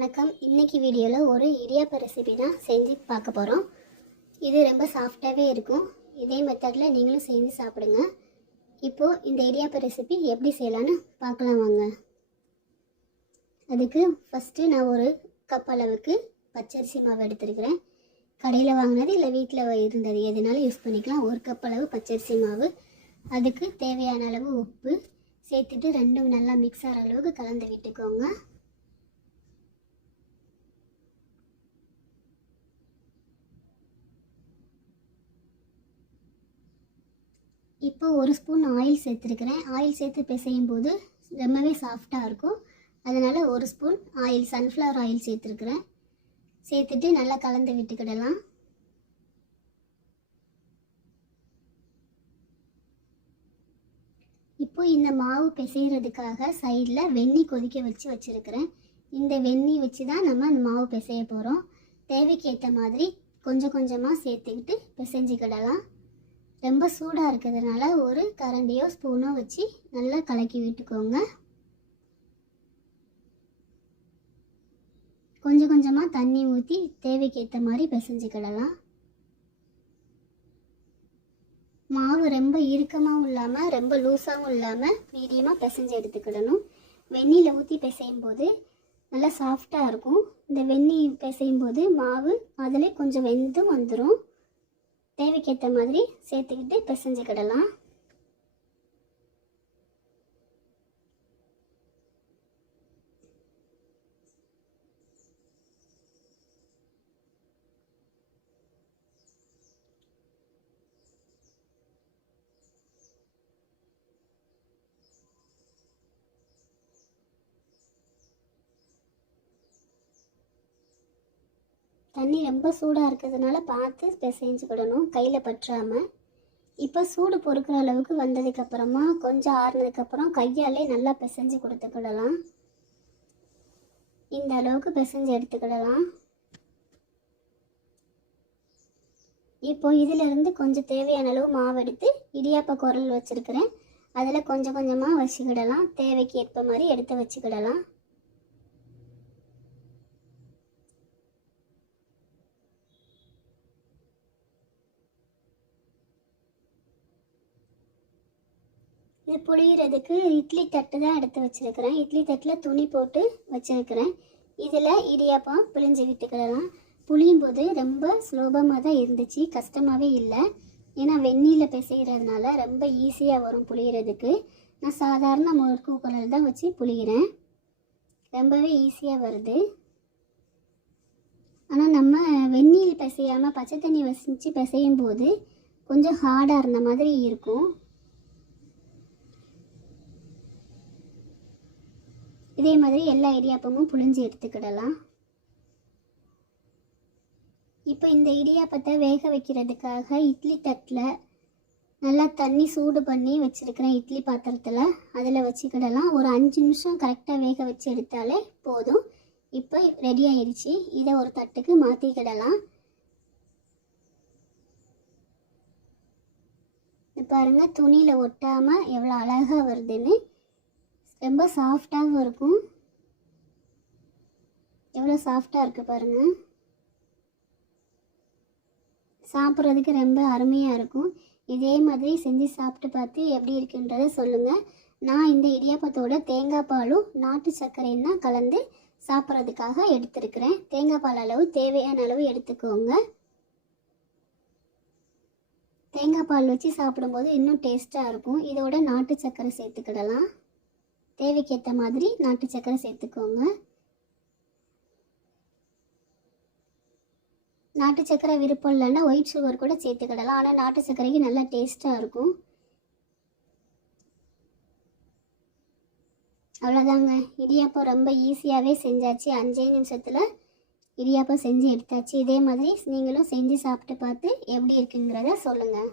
வணக்கம். இன்னைக்கு வீடியோவில் ஒரு இடியாப்ப ரெசிபி தான் செஞ்சு பார்க்க போகிறோம். இது ரொம்ப சாஃப்டாகவே இருக்கும். இதே மெத்தடில் நீங்களும் செஞ்சு சாப்பிடுங்க. இப்போது இந்த இடியாப்ப ரெசிபி எப்படி செய்யலான்னு பார்க்கலாம் வாங்க. அதுக்கு ஃபஸ்ட்டு நான் ஒரு கப் அளவுக்கு பச்சரிசி மாவு எடுத்துருக்கிறேன். கடையில் வாங்கினது இல்லை வீட்டில் இருந்தது எதுனாலும் யூஸ் பண்ணிக்கலாம். ஒரு கப் அளவு பச்சரிசி மாவு, அதுக்கு தேவையான அளவு உப்பு சேர்த்துட்டு ரெண்டும் நல்லா மிக்ஸ் ஆகிற அளவுக்கு கலந்து விட்டுக்கோங்க. இப்போ ஒரு ஸ்பூன் ஆயில் சேர்த்துருக்கிறேன். ஆயில் சேர்த்து பிசையும் போது ரொம்பவே சாஃப்டாக இருக்கும். அதனால் ஒரு ஸ்பூன் ஆயில், சன்ஃப்ளவர் ஆயில் சேர்த்துருக்குறேன். சேர்த்துட்டு நல்லா கலந்து விட்டுக்கிடலாம். இப்போ இந்த மாவு பிசைகிறதுக்காக சைடில் வெந்நீர் கொதிக்க வச்சுருக்கிறேன். இந்த வெந்நீர் வச்சு தான் நம்ம அந்த மாவு பிசைய போகிறோம். தேவைக்கு ஏற்ற மாதிரி கொஞ்சம் கொஞ்சமாக சேர்த்துக்கிட்டு பிசைஞ்சிக்கிடலாம். ரொம்ப சூடாக இருக்கிறதுனால ஒரு கரண்டியோ ஸ்பூனோ வச்சு நல்லா கலக்கி விட்டுக்கோங்க. கொஞ்சம் கொஞ்சமாக தண்ணி ஊற்றி தேவைக்கு ஏற்ற மாதிரி பிசைஞ்சிக்கிடலாம். மாவு ரொம்ப இறுக்கமாகவும் இல்லாமல் ரொம்ப லூஸாகவும் இல்லாமல் மீடியமாக பிசைஞ்சு எடுத்துக்கிடணும். வெந்நீரில் ஊற்றி பிசையும் போது நல்லா சாஃப்டாக இருக்கும். இந்த வெந்நீர் பிசையும் போது மாவு அதில் கொஞ்சம் வெந்தும் வந்துடும். தேவைக்கேற்ற மாதிரி சேர்த்துக்கிட்டு பிசைஞ்சுக்கிடலாம். தண்ணி ரொம்ப சூடாக இருக்கிறதுனால பார்த்து பிசைஞ்சுக்கிடணும், கையில் பற்றாமல். இப்போ சூடு பொறுக்கிற அளவுக்கு வந்ததுக்கப்புறமா கொஞ்சம் ஆறுனதுக்கப்புறம் கையாலே நல்லா பிசைஞ்சு கொடுத்துக்கிடலாம். இந்த அளவுக்கு பிசைஞ்சு எடுத்துக்கிடலாம். இப்போ இதிலிருந்து கொஞ்சம் தேவையான அளவு மாவு எடுத்து இடியாப்ப குரல் வச்சுருக்கிறேன். அதில் கொஞ்சம் கொஞ்சமாக வச்சுக்கிடலாம். தேவைக்கு ஏற்ப மாதிரி எடுத்து வச்சுக்கிடலாம். இது புளியறதுக்கு இட்லி தட்டு தான் எடுத்து வச்சுருக்கிறேன். இட்லி தட்டில் துணி போட்டு வச்சுருக்கிறேன். இதில் இடியாப்பம் பிழிஞ்சு விட்டுக்கிடலாம். புளியும் போது ரொம்ப சுலபமாக தான் இருந்துச்சு, கஷ்டமாகவே இல்லை. ஏன்னா வெந்நீரில் பிசைகிறதுனால ரொம்ப ஈஸியாக வரும் புளியறதுக்கு. நான் சாதாரண முறுக்கு குழல் தான் வச்சு புளிகிறேன். ரொம்பவே ஈஸியாக வருது. ஆனால் நம்ம வெந்நீர் பிசையாமல் பச்சை தண்ணி வசிச்சு பிசையும் போது கொஞ்சம் ஹார்டாக இருந்த மாதிரி இருக்கும். இதே மாதிரி எல்லா இடியாப்பமும் புழிஞ்சு எடுத்துக்கிடலாம். இப்போ இந்த இடியாப்பத்தை வேக வைக்கிறதுக்காக இட்லி தட்டில் நல்லா தண்ணி சூடு பண்ணி வச்சுருக்கிறேன். இட்லி பாத்திரத்தில் அதில் வச்சுக்கிடலாம். ஒரு 5 நிமிஷம் கரெக்டாக வேக வச்சு எடுத்தாலே போதும். இப்போ ரெடி ஆயிடுச்சு. இதை ஒரு தட்டுக்கு மாற்றிக்கிடலாம். பாருங்கள், துணியில் ஒட்டாமல் எவ்வளோ அழகாக வருதுன்னு. ரொம்ப சாஃப்டாகவும் இருக்கும். எவ்வளோ சாஃப்டாக இருக்குது பாருங்கள். சாப்பிட்றதுக்கு ரொம்ப அருமையாக இருக்கும். இதே மாதிரி செஞ்சு சாப்பிட்டு பார்த்து எப்படி இருக்குன்றதை சொல்லுங்கள். நான் இந்த இடியாப்பத்தோட தேங்காய் பாலும் நாட்டு சர்க்கரையும் தான் கலந்து சாப்பிட்றதுக்காக எடுத்துருக்கிறேன். தேங்காய் பால் அளவு தேவையான அளவு எடுத்துக்கோங்க. தேங்காய் பால் வச்சு சாப்பிடும்போது இன்னும் டேஸ்ட்டாக இருக்கும். இதோட நாட்டு சர்க்கரை சேர்த்துக்கிடலாம். தேவைக்கேற்ற மாதிரி நாட்டு சர்க்கரை சேர்த்துக்கோங்க. நாட்டு சர்க்கரை விருப்பம் இல்லைன்னா ஒயிட் சுகர் கூட சேர்த்துக்கிடலாம். ஆனால் நாட்டு சர்க்கரைக்கு நல்லா டேஸ்ட்டாக இருக்கும். அவ்வளோதாங்க, இடியாப்பம் ரொம்ப ஈஸியாகவே செஞ்சாச்சு. 5 நிமிஷத்தில் இடியாப்பம் செஞ்சு எடுத்தாச்சு. இதே மாதிரி நீங்களும் செஞ்சு சாப்பிட்டு பார்த்து எப்படி இருக்குங்கிறத சொல்லுங்கள்.